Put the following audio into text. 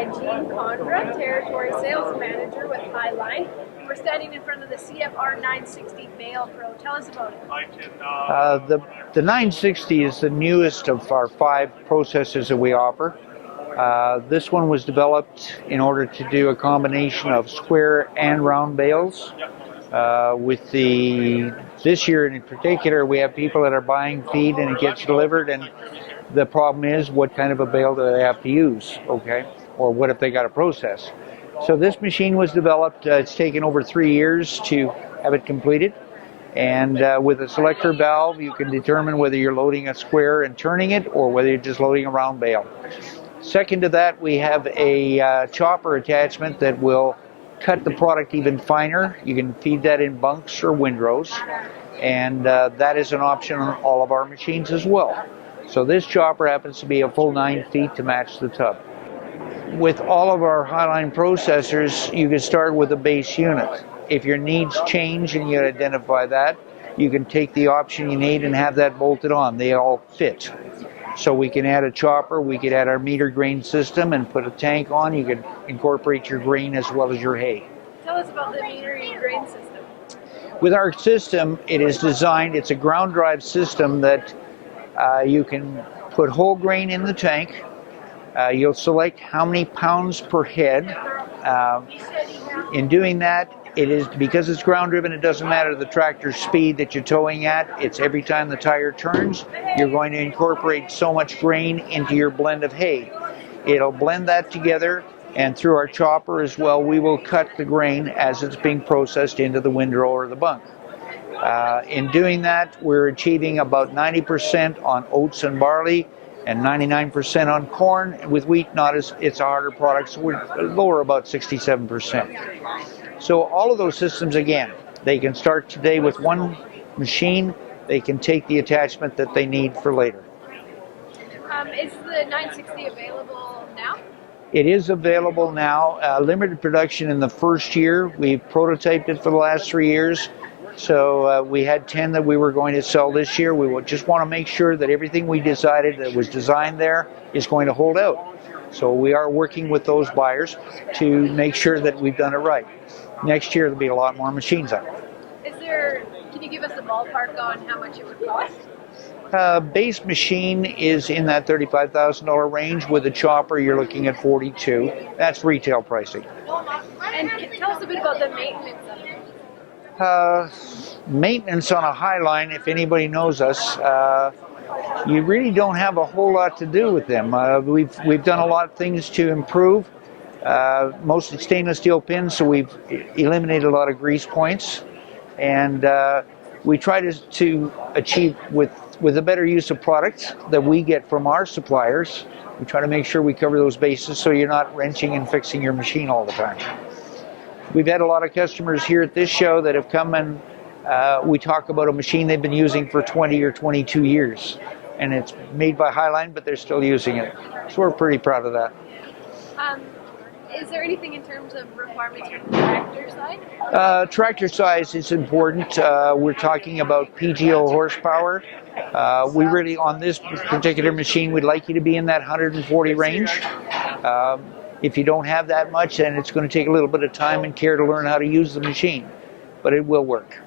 by Gene Kondra, Territory Sales Manager with Highline. We're standing in front of the CFR960 Bale Pro. Tell us about it. The 960 is the newest of our 5 processors that we offer. This one was developed in order to do a combination of square and round bales. This year in particular, we have people that are buying feed and it gets delivered, and the problem is, what kind of a bale do they have to use, okay? Or what if they got to process? So this machine was developed, it's taken over 3 years to have it completed. And with a selector valve, you can determine whether you're loading a square and turning it, or whether you're just loading a round bale. Second to that, we have a chopper attachment that will cut the product even finer. You can feed that in bunks or windrows, and that is an option on all of our machines as well. So this chopper happens to be a full 9 feet to match the tub. With all of our Highline processors, you can start with a base unit. If your needs change and you identify that, you can take the option you need and have that bolted on. They all fit. So we can add a chopper, we could add our meter grain system and put a tank on. You can incorporate your grain as well as your hay. Tell us about the meter grain system. With our system, it is designed, it's a ground drive system that you can put whole grain in the tank. You'll select how many pounds per head. In doing that, it is, because it's ground driven, it doesn't matter the tractor speed that you're towing at. It's every time the tire turns, you're going to incorporate so much grain into your blend of hay. It'll blend that together, and through our chopper as well, we will cut the grain as it's being processed into the windrow or the bunk. In doing that, we're achieving about 90% on oats and barley and 99% on corn. With wheat, it's a harder product, so we're lower about 67%. So all of those systems, again, they can start today with one machine. They can take the attachment that they need for later. Is the 960 available now? It is available now. Limited production in the first year. We've prototyped it for the last 3 years. So we had 10 that we were going to sell this year. We would just want to make sure that everything we decided that was designed there is going to hold out. So we are working with those buyers to make sure that we've done it right. Next year there'll be a lot more machines out. Can you give us a ballpark on how much it would cost? Base machine is in that $35,000 range. With a chopper, you're looking at $42,000. That's retail pricing. And tell us a bit about the maintenance of it. Maintenance on a Highline, if anybody knows us, you really don't have a whole lot to do with them. We've done a lot of things to improve. Mostly stainless steel pins, so we've eliminated a lot of grease points, and we try to achieve with a better use of products that we get from our suppliers. We try to make sure we cover those bases so you're not wrenching and fixing your machine all the time. We've had a lot of customers here at this show that have come and we talk about a machine they've been using for 20 or 22 years, and it's made by Highline, but they're still using it. So we're pretty proud of that. Is there anything in terms of requirements from the tractor side? Tractor size is important. We're talking about PTO horsepower. We really, on this particular machine, we'd like you to be in that 140 range. If you don't have that much, then it's going to take a little bit of time and care to learn how to use the machine, but it will work.